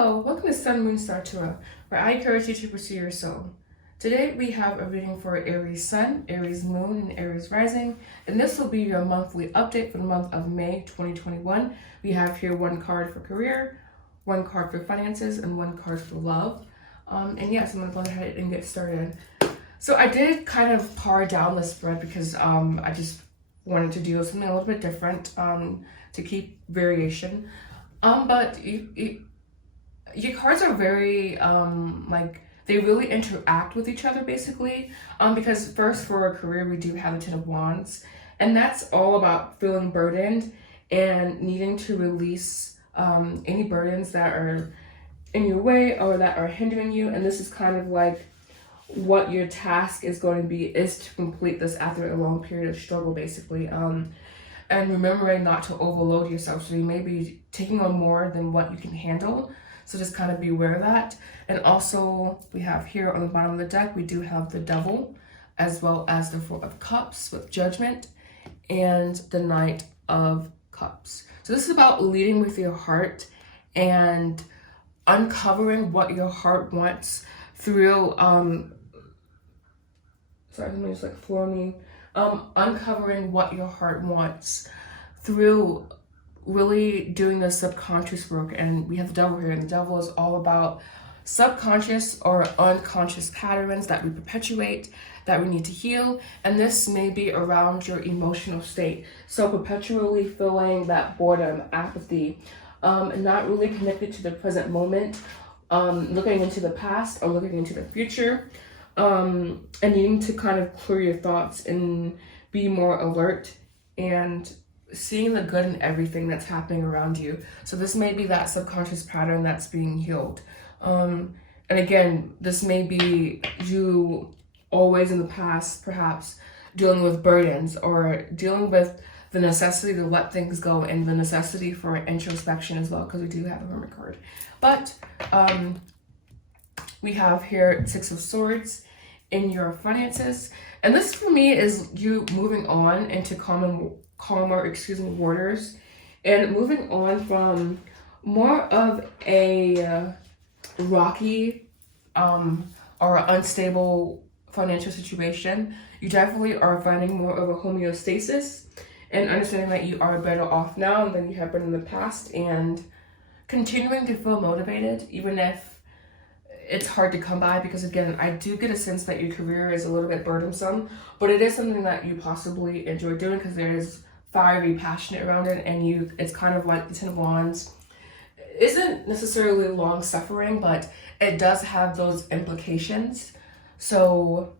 Hello, welcome to Sun Moon Star Torah, where I encourage you to pursue your soul. Today we have a reading for Aries Sun, Aries Moon, and Aries Rising, and this will be your monthly update for the month of May 2021. We have here one card for career, one card for finances, and one card for love. And yes, I'm going to go ahead and get started. So I did kind of par down the spread because I just wanted to do something a little bit different to keep variation. But your cards are very they really interact with each other basically, because first for a career we do have the Ten of Wands, and that's all about feeling burdened and needing to release any burdens that are in your way or that are hindering you. And this is kind of like what your task is going to be, is to complete this after a long period of struggle basically, and remembering not to overload yourself. So you may be taking on more than what you can handle, so just kind of be aware of that. And also we have here on the bottom of the deck, we do have the Devil, as well as the Four of Cups with Judgment, and the Knight of Cups. So this is about leading with your heart and uncovering what your heart wants through uncovering what your heart wants through really doing the subconscious work. And we have the Devil here, and the Devil is all about subconscious or unconscious patterns that we perpetuate, that we need to heal. And this may be around your emotional state, so perpetually feeling that boredom, apathy, not really connected to the present moment, looking into the past or looking into the future, and needing to kind of clear your thoughts and be more alert and seeing the good in everything that's happening around you. So this may be that subconscious pattern that's being healed. And again, this may be you always in the past, perhaps dealing with burdens or dealing with the necessity to let things go and the necessity for introspection as well, because we do have a Hermit card. But we have here Six of Swords in your finances. And this for me is you moving on into calmer waters, and moving on from more of a rocky or unstable financial situation. You definitely are finding more of a homeostasis and understanding that you are better off now than you have been in the past, and continuing to feel motivated even if it's hard to come by, because again, I do get a sense that your career is a little bit burdensome, but it is something that you possibly enjoy doing because there is fiery passionate around it, and it's kind of like the Ten of Wands isn't necessarily long suffering, but it does have those implications. So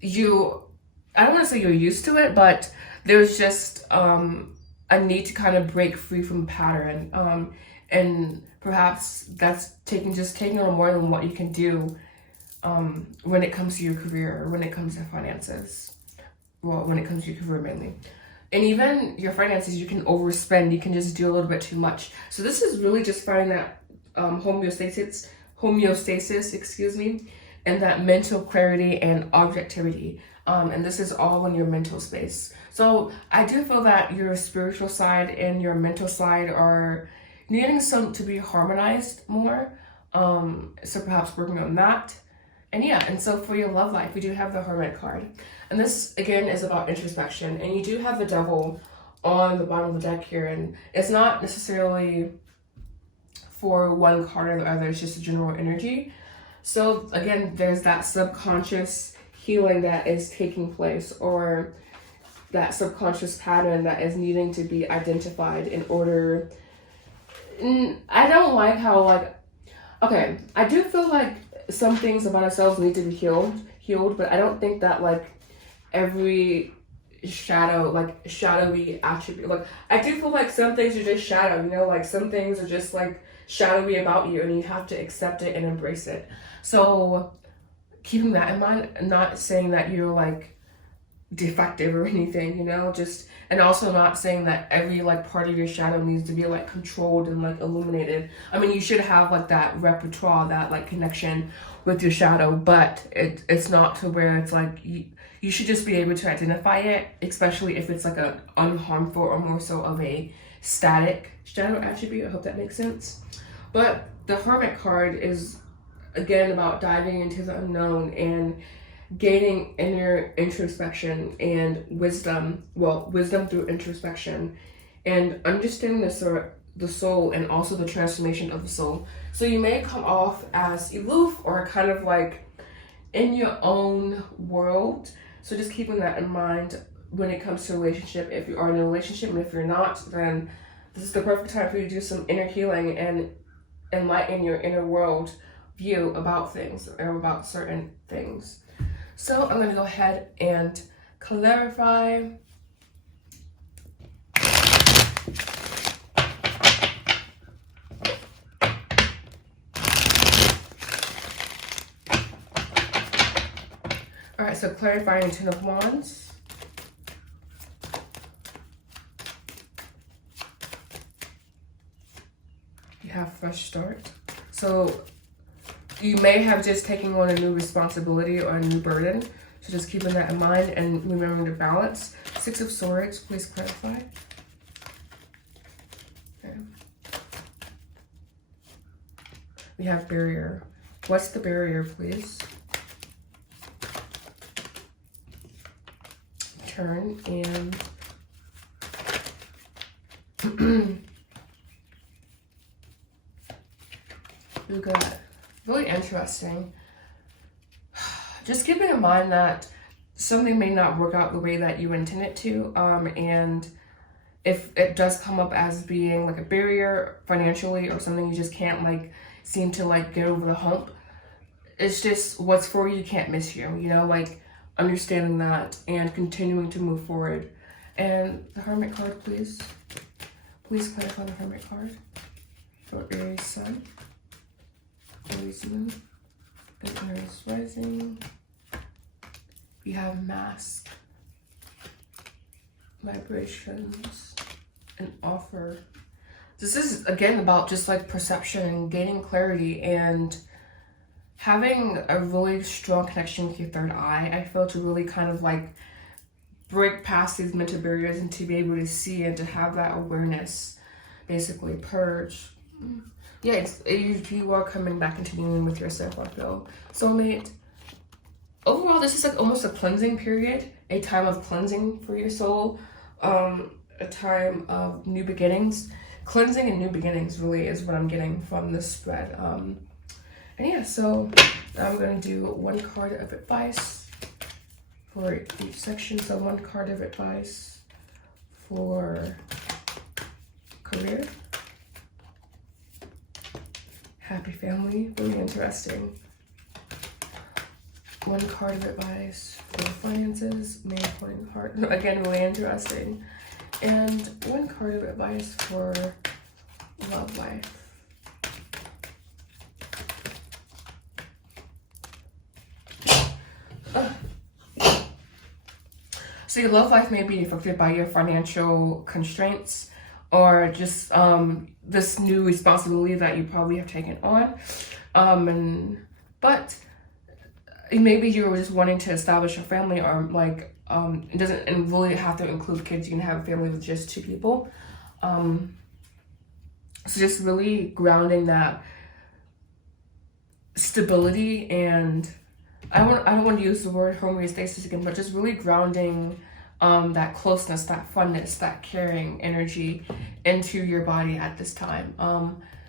I don't want to say you're used to it, but there's just a need to kind of break free from the pattern, and perhaps that's taking on more than what you can do when it comes to your career or when it comes to finances. Well, when it comes to your career mainly. And even your finances, you can overspend, you can just do a little bit too much. So this is really just finding that homeostasis, and that mental clarity and objectivity. And this is all in your mental space. So I do feel that your spiritual side and your mental side are needing to be harmonized more. So perhaps working on that. And so for your love life, we do have the Hermit card. And this, again, is about introspection. And you do have the Devil on the bottom of the deck here. And it's not necessarily for one card or the other. It's just a general energy. So, again, there's that subconscious healing that is taking place, or that subconscious pattern that is needing to be identified in order. I don't like how, I do feel like some things about ourselves need to be healed, but I don't think that every shadowy attribute, I do feel like some things are just shadow, some things are just shadowy about you, and you have to accept it and embrace it. So keeping that in mind, not saying that you're defective or anything, and also not saying that every part of your shadow needs to be controlled and illuminated. I mean, you should have that repertoire, that connection with your shadow, but it's not to where it's you should just be able to identify it, especially if it's a unharmful or more so of a static shadow attribute. I hope that makes sense. But the Hermit card is, again, about diving into the unknown and gaining inner introspection and wisdom. Well, wisdom through introspection and understanding the soul and also the transformation of the soul. So you may come off as aloof or kind of like in your own world. So just keeping that in mind when it comes to a relationship. If you are in a relationship, and if you're not, then this is the perfect time for you to do some inner healing and enlighten your inner world view about things or about certain things. So I'm going to go ahead and clarify. All right, so clarifying Ten of Wands. You have fresh start. So you may have just taken on a new responsibility or a new burden. So just keeping that in mind and remembering to balance. Six of Swords, please clarify. Okay. We have barrier. What's the barrier, please? Turn and you got really interesting. Just keeping in mind that something may not work out the way that you intend it to, and if it does come up as being like a barrier financially or something you just can't like seem to like get over the hump, it's just what's for you can't miss you, you know, like understanding that and continuing to move forward. And the Hermit card, please. Please clarify the Hermit card for Aries Sun, Aries Moon, and Aries Rising. We have mask, vibrations, and offer. This is again about just like perception and gaining clarity and having a really strong connection with your third eye. I feel to really kind of like break past these mental barriers and to be able to see and to have that awareness, basically purge. Yeah, you are coming back into union with yourself, I feel. Soulmate. Overall, this is like almost a cleansing period, a time of cleansing for your soul, a time of new beginnings. Cleansing and new beginnings really is what I'm getting from this spread. And yeah, so I'm going to do one card of advice for each section. So one card of advice for career, happy family, really interesting. One card of advice for finances, main point heart, again, really interesting. And one card of advice for love life. So your love life may be affected by your financial constraints or just this new responsibility that you probably have taken on. But maybe you're just wanting to establish a family, or like it doesn't really have to include kids. You can have a family with just 2 people. So just really grounding that stability, and I don't want to use the word homeostasis again, but just really grounding that closeness, that funness, that caring energy into your body at this time.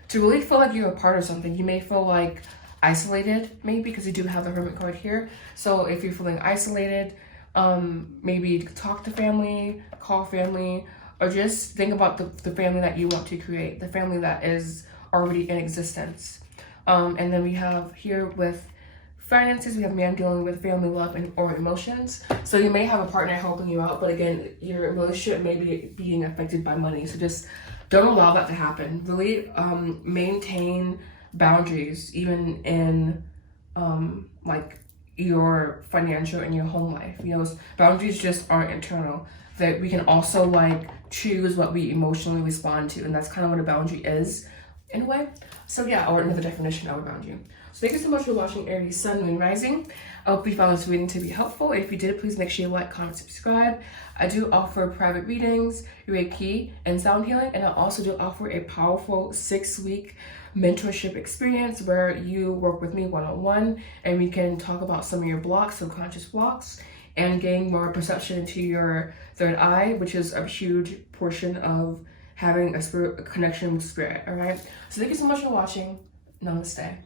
To really feel like you're a part of something. You may feel like isolated, maybe, because you do have the Hermit card here. So if you're feeling isolated, maybe talk to family, call family, or just think about the family that you want to create, the family that is already in existence. And then we have here with finances, we have man dealing with family, love, and or emotions. So you may have a partner helping you out, but again, your relationship may be being affected by money. So just don't allow that to happen. Really maintain boundaries, even in like your financial and your home life. You know, boundaries just aren't internal. That we can also like choose what we emotionally respond to, and that's kind of what a boundary is in a way. So yeah, or another definition of a boundary. So thank you so much for watching Aries Sun, Moon, Rising. I hope you found this reading to be helpful. If you did, please make sure you like, comment, subscribe. I do offer private readings, reiki, and sound healing, and I also do offer a powerful 6-week mentorship experience where you work with me one-on-one and we can talk about some of your blocks, subconscious blocks, and gain more perception into your third eye, which is a huge portion of having a connection with spirit. All right, so thank you so much for watching. Namaste.